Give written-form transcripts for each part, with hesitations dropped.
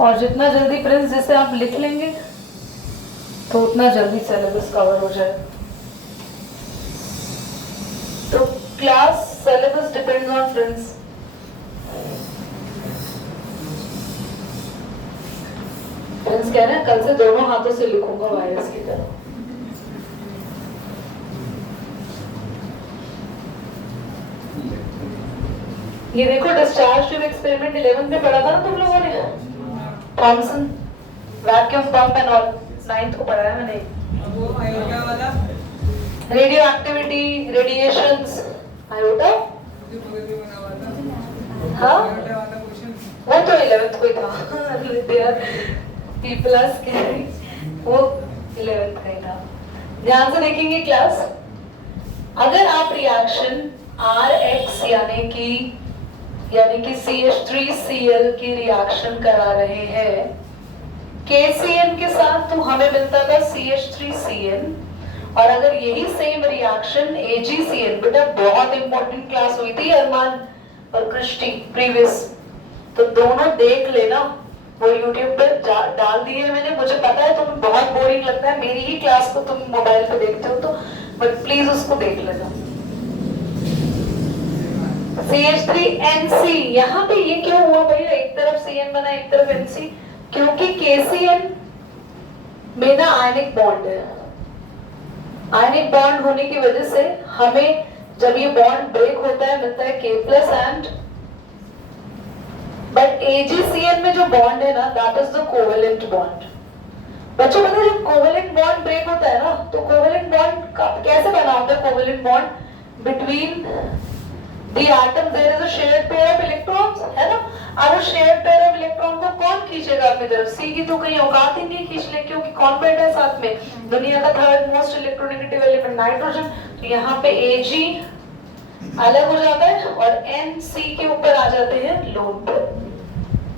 और जितना जल्दी प्रिंस जिसे आप लिख लेंगे तो उतना जल्दी सिलेबस कवर हो जाए। तो class syllabus depends on Prince. Prince कह रहे हैं कल से दोनों हाथों से लिखूंगा वायरस की तरह। ये देखो डिस्चार्ज ट्यूब एक्सपेरिमेंट 11th में पढ़ा था ना तुम लोगों ने, Thomson vacuum pump and all. 9th को पढ़ाया मैंने। रेडियो एक्टिविटी, रेडिएशंस, आयोटा, हाँ वो तो 11th को ही था। प्लस वो 11th का ही था। ध्यान से देखेंगे क्लास। अगर आप रिएक्शन RX यानी कि CH3Cl की रिएक्शन करा रहे हैं KCN के साथ, तो हमें मिलता था CH3Cn। और अगर यही सेम रिएक्शन AgCN, बेटा बहुत इंपॉर्टेंट क्लास हुई थी अरमान और कृष्टि प्रीवियस, तो दोनों देख लेना, वो यूट्यूब पर डाल दिए मैंने। मुझे पता है तुम्हें बहुत बोरिंग लगता है, मेरी ही क्लास को तुम मोबाइल पे देखते हो, तो बट प्लीज उसको देख लेना। CH3NC, यहाँ पे ये क्यों हुआ भैया, एक तरफ CN बना एक तरफ NC? क्योंकि KCN में ना आयनिक बॉन्ड है। आयनिक बॉन्ड होने की वजह से हमें जब ये बॉन्ड ब्रेक होता है मिलता है K+ एंड, बट AgCN में जो बॉन्ड है ना, that is the covalent bond. बच्चों पता है जब कोवेलेंट बॉन्ड ब्रेक होता है ना, तो कोवेलेंट बॉन्ड कैसे बना होता है? Covalent bond between the atom there is a shared pair of electrons, है ना? अब उस शेयर्ड पेयर ऑफ इलेक्ट्रॉन को कौन खींचेगा अपनी तरफ? C की तो कहीं औकात ही नहीं खींच ले, क्योंकि कौन बैठा है साथ में? दुनिया का third most electronegative element nitrogen. तो यहाँ पे Ag अलग हो जाता है और NC के ऊपर आ जाते हैं लोन पर।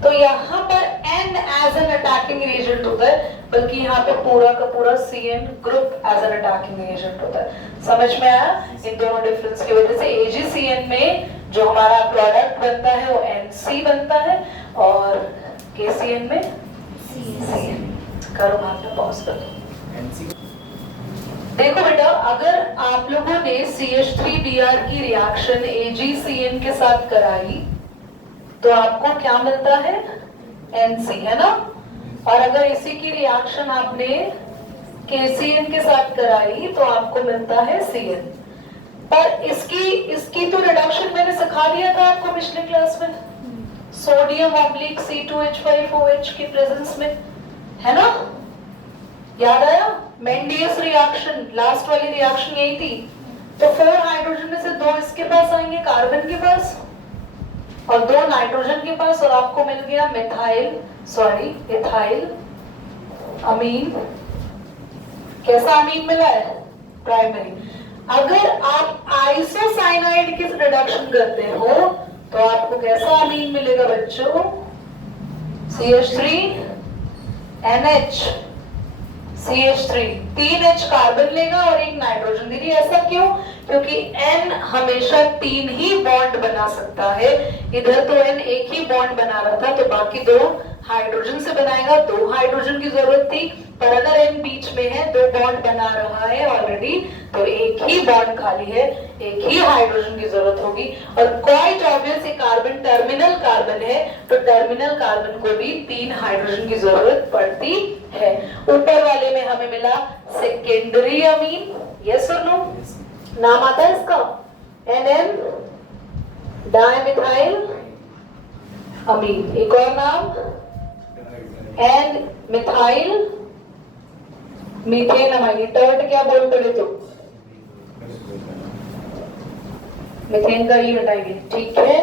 तो यहाँ पर N as an attacking agent होता है, बल्कि यहाँ पे पूरा का पूरा CN group as an attacking agent होता है। समझ में आया? इन दोनों डिफरेंस की वजह से AgCN में जो हमारा प्रोडक्ट बनता है वो NC बनता है और KCN में CN। करो हाथ में पॉज कर दो। देखो बेटा, अगर आप लोगों ने CH3Br की रिएक्शन AgCN के साथ कराई तो आपको क्या मिलता है? NC, है ना? और अगर इसी की रिएक्शन आपने KCN के साथ कराई तो आपको मिलता है CN। पर इसकी तो रिडक्शन मैंने सिखा दिया था आपको पिछले क्लास में, सोडियम ऑब्लिक C2H5OH की प्रेजेंस में, है ना? याद आया? मेंडियस रिएक्शन, लास्ट वाली रिएक्शन यही थी। तो 4 हाइड्रोजन में से 2 इसके पास आएंगे, कार्बन के पास, और 2 नाइट्रोजन के पास, और आपको मिल गया इथाइल अमीन। कैसा अमीन मिला है? प्राइमरी। अगर आप आइसोसाइनाइड की रिडक्शन करते हो तो आपको कैसा अमीन मिलेगा बच्चों? CH3NH, CH3 3 H कार्बन लेगा और 1 नाइट्रोजन। दीदी ऐसा क्यों? क्योंकि N हमेशा 3 ही बॉन्ड बना सकता है। इधर तो N एक ही बॉन्ड बना रहा था, तो बाकी 2 हाइड्रोजन से बनाएगा। 2 हाइड्रोजन की जरूरत थी, पर अगर N बीच में है, 2 बॉन्ड बना रहा है ऑलरेडी, तो एक ही बॉन्ड खाली है, एक ही हाइड्रोजन की जरूरत होगी। और क्वाइट ऑब्वियस ये कार्बन टर्मिनल कार्बन है, तो टर्मिनल कार्बन को भी 3 हाइड्रोजन की जरूरत पड़ती है। ऊपर वाले में हमें मिला सेकेंडरी अमीन, यस और नो? नाम आता है इसका NN डाइमिथाइल अमीन। एक और नाम N मिथाइल मीथेन अमीन। टर्ट क्या बोल पड़े तो मीथेन का ही हटाएंगे, ठीक है?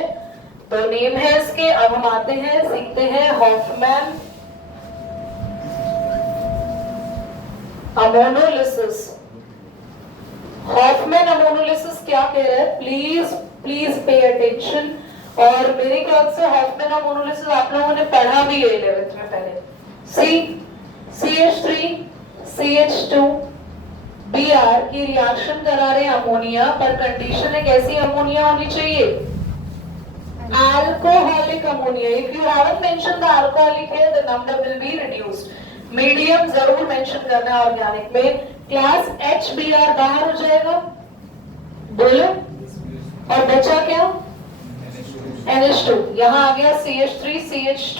तो नेम है इसके। अब हम आते हैं, सीखते हैं हॉफमैन अमोनोलिसिस। हॉफमैन अमोनोलिसिस क्या कह रहा है? Please pay attention. और मेरे ख्याल से हॉफमैन अमोनोलिसिस आप लोगों ने पढ़ा भी है 11th में पहले। CH3CH2Br की रिएक्शन करा रहे हैं अमोनिया, पर कंडीशन है कैसी अमोनिया होनी चाहिए? Alcoholic ammonia. If you haven't mentioned the alcoholic here, the number will be reduced. Medium जरूर मेंशन करना है ऑर्गेनिक में. क्लास HBr बाहर हो जाएगा, बोलो. और बचा क्या? NH2. यहाँ आ गया CH3 CH2.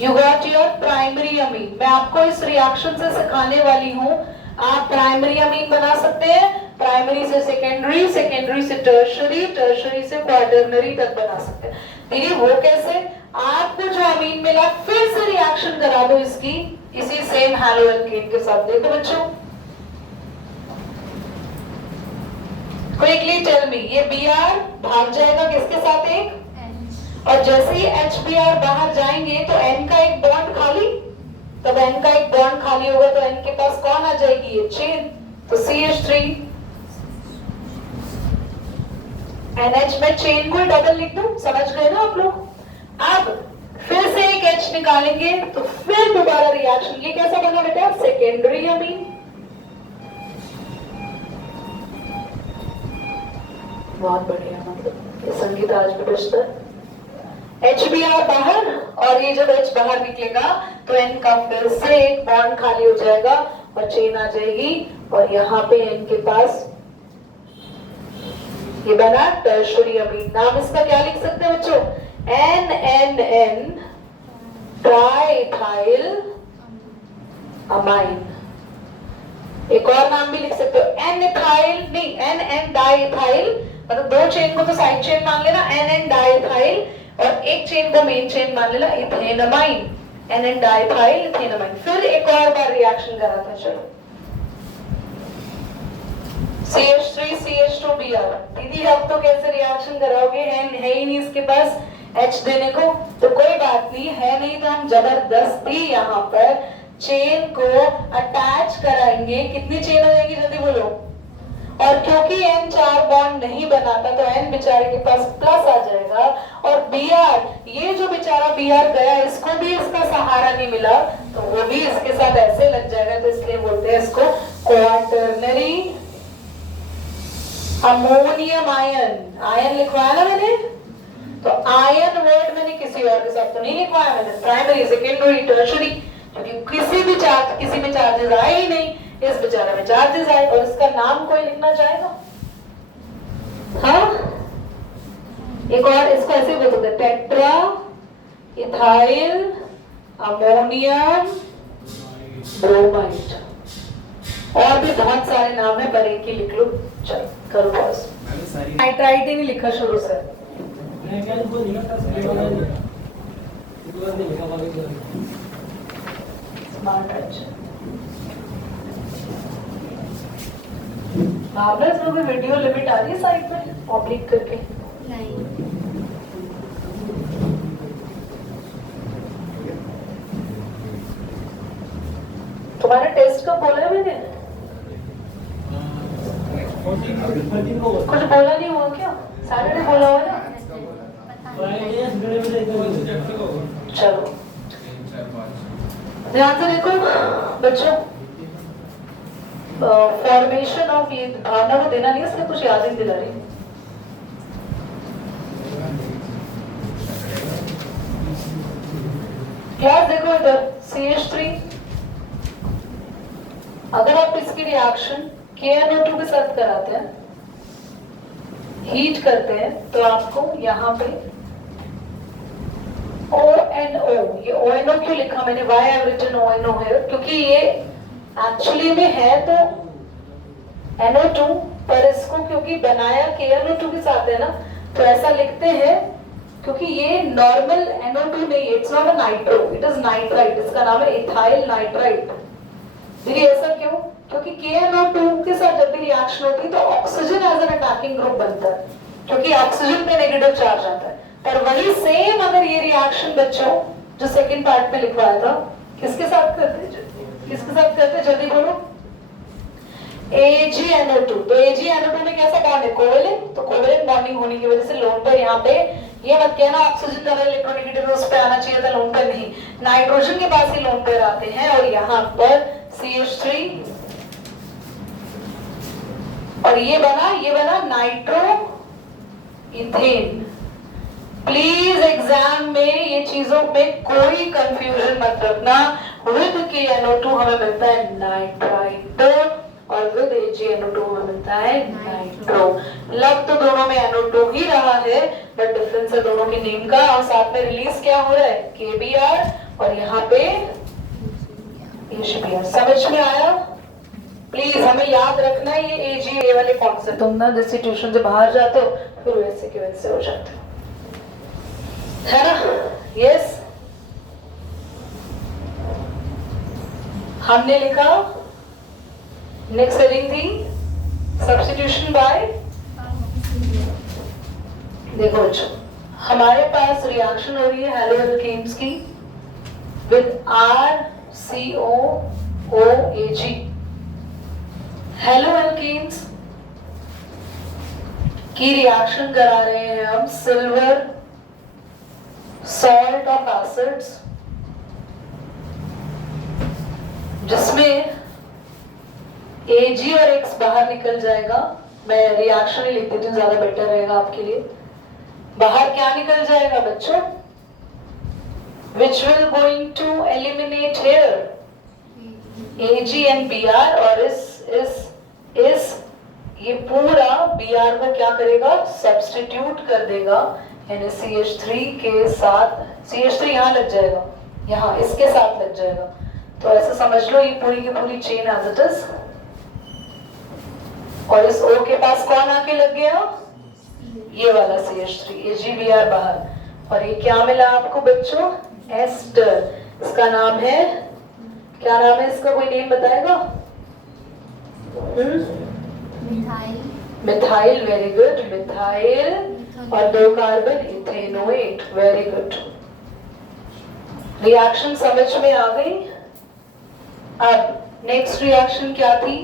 You got your primary amine. मैं आपको इस रिएक्शन से सिखाने वाली हूँ. आप प्राइमरी अमीन बना सकते हैं, प्राइमरी से सेकेंडरी, सेकेंडरी से टर्शरी, टर्शरी से क्वाटरनरी तक बना सकते हैं. देखिए वो कैसे? आपको जो अमीन मिला फिर से रिएक्शन करा दो इसकी इसी सेम हैलोएल्केन के साथ. देखो बच्चों, क्विकली टेल मी, ये Br भाग जाएगा किसके साथ? एक. और जैसे ही HBr बाहर जाएंगे तो N का एक बॉन्ड खाली, तब N का एक बॉन्ड खाली होगा तो N के पास कौन आ जाएगी? ये चेन. तो CH3 NH में चेन को डबल लिख दो. समझ गए ना आप लोग? अब फिर से एक H निकालेंगे तो फिर दोबारा रिएक्शन. ये कैसा बना बेटा? Secondary amine. बहुत बढ़िया, मतलब ये संगीत आज भी बजता है. HBr बाहर, और ये जब H बाहर निकलेगा तो N का फिर से एक बॉन्ड खाली हो जाएगा और चेन आ जाएगी. और यहाँ पे N के पास ये बना टर्शरी अमीन. नाम इसका क्या लिख सकते हैं बच्चों? NNN triethylamine. एक और नाम भी लिख सकते हो, N-इथाइल नहीं, NN डाइथाइल. मतलब दो चेन को तो साइड चेन मान लेना, NN डाइथाइल, और एक चेन को मेन चेन मान लेना, इथेनमाइन. NN diethyl इथेनमाइन. फिर एक और बार रिएक्शन कराते हैं. चलो, CH3 CH2 Br. दीदी अब तो कैसे रिएक्शन कराओगे? है ही नहीं इसके पास H देने को. तो कोई बात नहीं है, नहीं तो हम जबरदस्ती यहाँ पर चेन को अटैच कराएंगे. कितनी चेन हो जाएगी जल्दी बोलो? और क्योंकि N 4 बॉन्ड नहीं बनाता तो N बेचारे के पास प्लस आ जाएगा. और Br, ये जो बेचारा Br गया, इसको भी इसका सहारा नहीं मिला तो वो भी इसके साथ ऐसे लग जाएगा. तो इसलिए बोलते हैं इसको क्वाटरनरी अमोनियम आयन. आयन लिखवाया ना मैंने, तो आयन वर्ड मैंने किसी और के साथ तो नहीं लिखवाया. मैंने प्राइमरी, सेकेंडरी, टर्शरी, क्योंकि किसी भी चार्ज, किसी में चार्जेस आए ही नहीं, इस बेचारे में चार्जेस आए. और इसका नाम कोई लिखना चाहेगा? हाँ, एक और इसको ऐसे बोल सकते, टेट्रा इथाइल अमोनियम ब्रोमाइड. और भी बहुत सारे नाम है, पर एक ही लिख लो. चलो करो बॉस. नाइट्राइट ही नहीं लिखा शुरू से. भावना, इसमें कोई वीडियो लिमिट आ रही है साइड में ऑब्लिक करके? नहीं. तुम्हारा टेस्ट कब बोला है मैंने? कुछ बोला नहीं हुआ क्या? सैटरडे बोला हुआ ना? चलो ध्यान से देखो बच्चों. फॉर्मेशन ऑफ, ये भावना को देना नहीं, इसलिए कुछ याद ही दिला रही. क्लास देखो इधर, CH3. अगर आप इसकी रिएक्शन KNO2 के साथ कराते हैं, हीट करते हैं, तो आपको यहाँ पे ONO, ये ONO क्यों लिखा मैंने? Why I have written ONO here? क्योंकि ये एक्चुअली में है तो NO2, पर इसको क्योंकि बनाया KNO2 के साथ है ना, तो ऐसा लिखते हैं. क्योंकि ये नॉर्मल NO2 नहीं है, it's not a nitro, it is nitrite. इसका नाम है इथाइल नाइट्राइट. देखिए ऐसा क्यों? क्योंकि KNO2 के साथ जब भी रिएक्शन होती है तो oxygen as an attacking group बनता है, क्योंकि ऑक्सीजन पे नेगेटिव चार्ज आता है. पर वही सेम अगर ये रिएक्शन बच्चों जो सेकंड पार्ट में लिखवाया था, किसके साथ करते हैं? किसके साथ करते हैं जल्दी बोलो? AgNO2. तो AgNO2 में कैसा बॉन्ड है? कोवेलेंट. तो कोवेलेंट बॉन्डिंग होने की वजह से लोन पर यहाँ पे, ये मत कहना ऑक्सीजन का इलेक्ट्रोनेगेटिव उस पे आना चाहिए था, लोन पर नहीं. नाइट्रोजन के पास ही लोन पर आते हैं. और यहाँ पर CH3, और ये बना नाइट्रो इथेन. प्लीज एग्जाम में ये चीजों में कोई कंफ्यूजन मत रखना। विद KNO2 हमें मिलता है नाइट्राइट और विद AgNO2 हमें मिलता है नाइट्रो। लग तो दोनों में NO2 ही रहा है, बट डिफरेंस है दोनों के नेम का। और साथ में रिलीज क्या हो रहा है, KBr, और यहाँ पे AgBr। समझ में आया? प्लीज हमें याद रखना है ये AgA वाले कॉन्सेप्ट। तुम ना जिस ट्यूशन से बाहर जाते हो फिर वैसे के वैसे हो जाते हो, है ना? यस, हमने लिखा नेक्स्ट हेडिंग थी सब्स्टिट्यूशन बाय। देखो बच्चों, हमारे पास रिएक्शन हो रही है हेलो एल्केन्स की विद RCOOAG। हेलो एल्केन्स की रिएक्शन करा रहे हैं हम सिल्वर सॉल्ट ऑफ एसिड्स, जिसमें Ag और X बाहर निकल जाएगा। मैं रिएक्शन ही लिख देती हूँ, ज्यादा बेटर रहेगा आपके लिए। बाहर क्या निकल जाएगा बच्चों? Which will going to eliminate here Ag and Br, और इस ये पूरा Br को क्या करेगा, सब्स्टिट्यूट कर देगा NaCH3 के साथ। CH3 यहाँ लग जाएगा, यहाँ इसके साथ लग जाएगा। तो ऐसे समझ लो ये पूरी की पूरी चेन एज इट इज। और इस O के पास कौन आके लग गया, ये वाला CH3, AgBr बाहर। और ये क्या मिला आपको बच्चों, एस्टर। इसका नाम है, क्या नाम है इसका, कोई नेम बताएगा? Methyl, very good, methyl. और 2 carbon ethanoate, very good. Reaction समझ में आ गई? अब नेक्स्ट रिएक्शन क्या थी?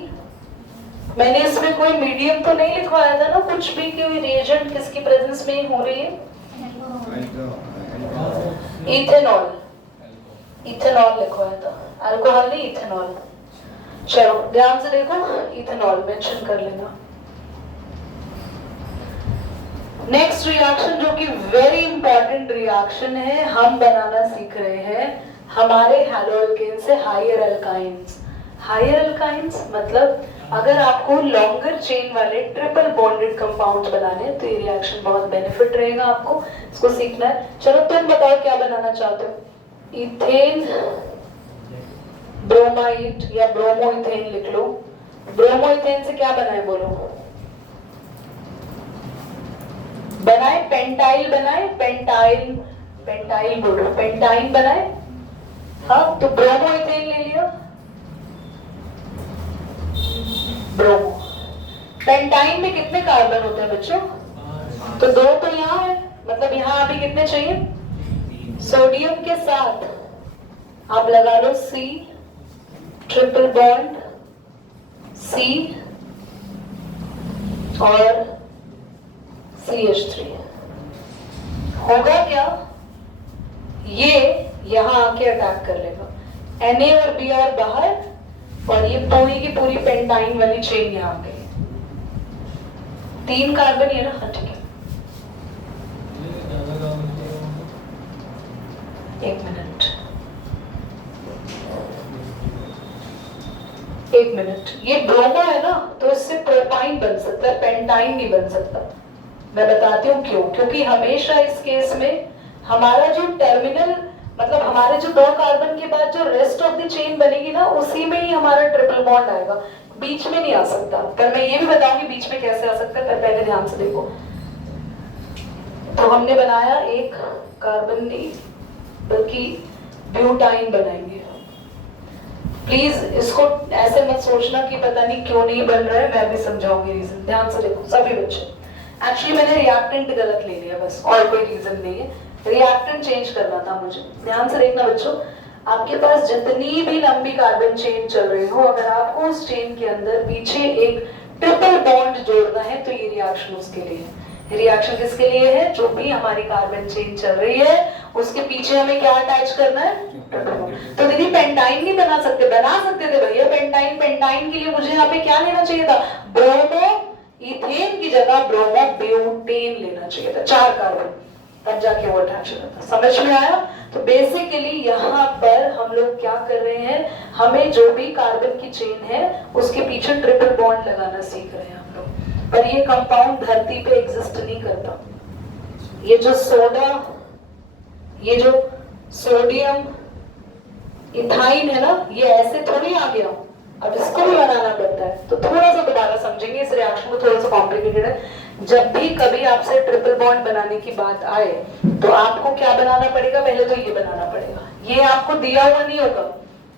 मैंने इसमें कोई मीडियम तो नहीं लिखवाया था ना कुछ भी, कि रिएजेंट किसकी प्रेजेंस में हो रही है? इथेनॉल, इथेनॉल लिखवाया था, अल्कोहल नहीं, इथेनॉल। चलो ध्यान से देखो, इथेनॉल मेंशन कर लेना। नेक्स्ट रिएक्शन जो कि वेरी इंपॉर्टेंट रिएक्शन है, हम बनाना सीख रहे हैं हमारे हैलोएल्केन से हायर एल्काइंस। हायर एल्काइंस मतलब अगर आपको लॉन्गर चेन वाले ट्रिपल बॉन्डेड कंपाउंड्स बनाने हैं तो ये रिएक्शन बहुत बेनिफिट रहेगा आपको, इसको सीखना है। चलो तुम बताओ क्या बनाना चाहते हो? इथेन ब्रोमाइड या ब्रोमोइथेन लिख लो। ब्रोमोइथेन से क्या बनाए बोलो? बनाए पेंटाइल, बनाए पेंटाइल, पेंटाइल बोलो, पेंटाइन बनाए। हाँ, तो ब्रोमोइथेन ले लिया, ब्रोमो। पेंटाइन में कितने कार्बन होते हैं बच्चों? तो 2 तो यहाँ है, मतलब यहाँ अभी कितने चाहिए? सोडियम के साथ आप लगा लो C, ट्रिपल बॉन्ड C और CH3। होगा क्या, ये यहां आके अटैक कर लेगा, Na और Br बाहर, और ये पूरी की पूरी पेंटाइन वाली चेन यहाँ आ गई। 3 कार्बन है ना? हाँ ठीक है, एक मिनट। ये ब्रोमो है ना, तो इससे प्रोपाइन बन सकता है, पेंटाइन नहीं बन सकता। मैं बताती हूँ क्यों। क्योंकि हमेशा इस केस में हमारा जो टर्मिनल, मतलब हमारे जो 2 कार्बन के बाद जो रेस्ट ऑफ द चेन बनेगी ना, उसी में ही हमारा ट्रिपल बॉन्ड आएगा, बीच में नहीं आ सकता। पर मैं ये भी बताऊंगी बीच में कैसे आ सकता है, पर पहले ध्यान से देखो। तो हमने बनाया एक कार्बन नहीं बल्कि ब्यूटाइन बनाएंगे। प्लीज इसको ऐसे मत सोचना कि पता नहीं क्यों नहीं बन रहा है, मैं भी समझाऊंगी रीजन। ध्यान से देखो सभी बच्चे। एक्चुअली मैंने रिएक्टेंट गलत ले लिया बस, और कोई रीजन नहीं है। रिएक्टेंट चेंज करना था मुझे। ध्यान से देखना बच्चों, आपके पास जितनी भी लंबी कार्बन चेन चल रही हो, अगर आपको उस चेन के अंदर पीछे एक ट्रिपल बॉन्ड जोड़ना है तो ये रिएक्शन उसके लिए है। रिएक्शन किसके लिए है? जो भी हमारी कार्बन चेन चल रही है उसके पीछे हमें क्या अटैच करना है? तो दीदी पेंटाइन नहीं बना सकते? बना सकते थे भैया पेंटाइन। पेंटाइन के लिए मुझे यहाँ पे क्या लेना चाहिए था? ब्रोमो इथेन की जगह ब्रोमो ब्यूटेन लेना चाहिए था। 4 कार्बन। तब जाके वो अट्रैक्शन होता है। समझ में आया? तो बेसिकली यहाँ पर हम लोग क्या कर रहे हैं, हमें जो भी कार्बन की चेन है उसके पीछे ट्रिपल बॉन्ड लगाना सीख रहे हैं हम लोग। पर ये कंपाउंड धरती पे एग्जिस्ट नहीं करता। ये जो सोडा, ये जो सोडियम इथाइन है ना, ये ऐसे थोड़ी आ गया, अब इसको भी बनाना पड़ता है। तो थोड़ा सा दोबारा समझेंगे, इस रिएक्शन को थोड़ा सा कॉम्प्लिकेटेड है। जब भी कभी आपसे ट्रिपल बॉन्ड बनाने की बात आए तो आपको क्या बनाना पड़ेगा, पहले तो ये बनाना पड़ेगा। ये आपको दिया हुआ नहीं होगा,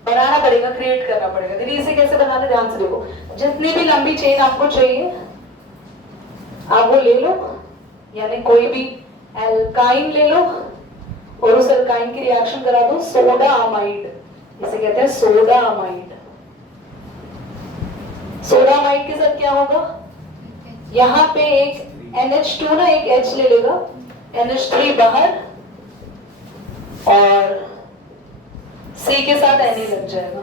बनाना पड़ेगा, क्रिएट करना पड़ेगा। दीदी इसे कैसे बनाना, ध्यान से देखो। जितनी भी लंबी चेन आपको चाहिए आप वो ले लो, यानी कोई भी एल्काइन ले लो और उस एल्काइन की रिएक्शन करा दो सोडा अमाइड, इसे कहते हैं सोडा अमाइड। सोडा अमाइड के साथ क्या होगा, यहाँ पे एक NH2 ना, एक H ले लेगा, NH3 बाहर और C के साथ Na लग जाएगा।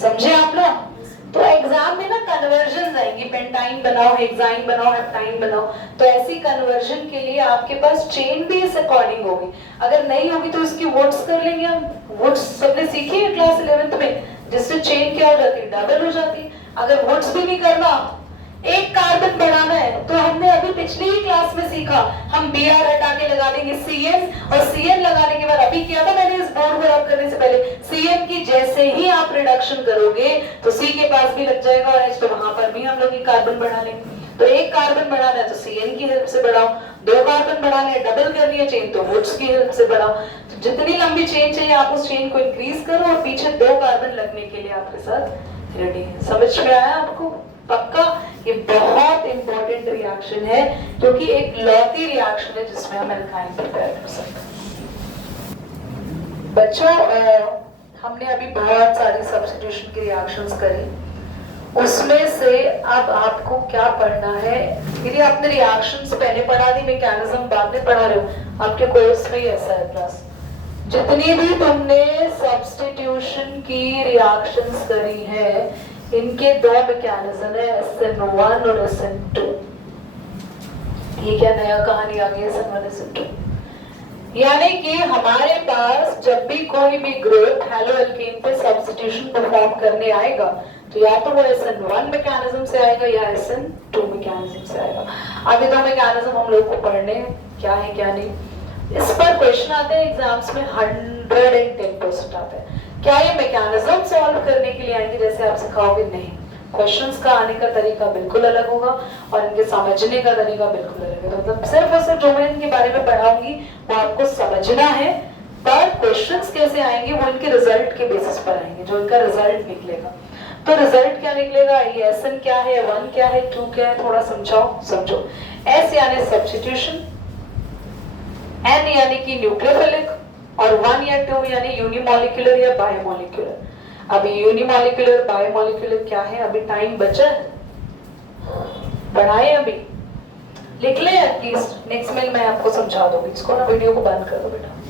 समझे आप लोग? तो एग्जाम में ना कन्वर्जन आएंगी, पेंटाइन बनाओ, हेक्साइन बनाओ, हेप्टाइन बनाओ। तो ऐसी कन्वर्जन के लिए आपके पास चेन भी इस अकॉर्डिंग होगी। अगर नहीं होगी तो इसकी वुड्स कर लेंगे हम। वुड्स सबने सीखी है क्लास 11th में, जिससे चेन क्या हो जाती है, डबल हो जाती है। अगर वुड्स भी नहीं करना, एक कार्बन बढ़ाना है, तो हमने अभी पिछली ही क्लास में सीखा, हम Br हटा के लगा देंगे Cn, और Cn लगाने के बाद अभी किया था मैंने इस बोर्ड को रब करने से पहले, Cn की जैसे ही आप रिडक्शन करोगे तो C के पास भी लग जाएगा और H, तो वहां पर भी हम लोग एक कार्बन बढ़ा लेंगे। तो एक कार्बन बढ़ाना है तो Cn की हेल्प से बढ़ाओ, दो कार्बन बढ़ाने हैं, डबल करनी है चेन, तो वुड्स की हेल्प से बढ़ाओ। तो जितनी लंबी चेन चाहिए आप उस चेन को इंक्रीज करो और पीछे दो कार्बन लगने के लिए आपके साथ रेडी है। समझ में आया आपको? पक्का? ये बहुत इंपॉर्टेंट रिएक्शन है क्योंकि एक लौती रिएक्शन है जिसमें हम एल्काइन प्रिपेयर कर सकते हैं। बच्चों हमने अभी बहुत सारी सब्स्टिट्यूशन की रिएक्शंस करी, उसमें से अब आपको क्या पढ़ना है। यदि आपने रिएक्शंस पहले पढ़ा दी, मैकेनिज्म बाद में पढ़ा रहे हो, आपके कोर्स में ही ऐसा है क्लास। जितनी भी तुमने सब्स्टिट्यूशन की रिएक्शंस करी है इनके दो मैकेनिज्म है, SN1 और SN2। ये क्या नया कहानी आ गई, SN1 SN2? यानी कि हमारे पास जब भी कोई भी ग्रुप हेलो एल्कीन पे सब्स्टिट्यूशन परफॉर्म करने आएगा तो या तो वो SN1 मैकेनिज्म से आएगा या SN2 मैकेनिज्म से आएगा। अब ये दो मैकेनिज्म हम लोग को पढ़ने क्या है क्या नहीं। इस पर क्वेश्चन आते हैं एग्जाम्स में, 110% आते हैं। क्या ये मैकेनिज्म सॉल्व करने के लिए आएंगे जैसे आप सिखाओगे? नहीं, क्वेश्चंस का आने का तरीका बिल्कुल अलग होगा और इनके समझने का तरीका बिल्कुल अलग है। मतलब सिर्फ और सिर्फ जो मैं इनके बारे में पढ़ाऊंगी वो आपको समझना है, पर क्वेश्चंस कैसे आएंगे वो इनके रिजल्ट के बेसिस पर आएंगे, जो इनका रिजल्ट निकलेगा। तो रिजल्ट क्या निकलेगा, ये SN क्या है, 1 क्या है, 2 क्या है, थोड़ा समझाओ, समझो। S यानी सब्स्टिट्यूशन, N यानी कि न्यूक्लियोफिलिक और 1 या 2 यानी यूनिमॉलिक्यूलर या बायोमॉलिक्यूलर। अभी यूनिमॉलिक्यूलर बायोमॉलिक्यूलर क्या है, अभी टाइम बचा, बढ़ाए, अभी लिख ले एटलीस्ट, नेक्स्ट मेल मैं आपको समझा दूंगी। इसको ना वीडियो को बंद कर दो बेटा।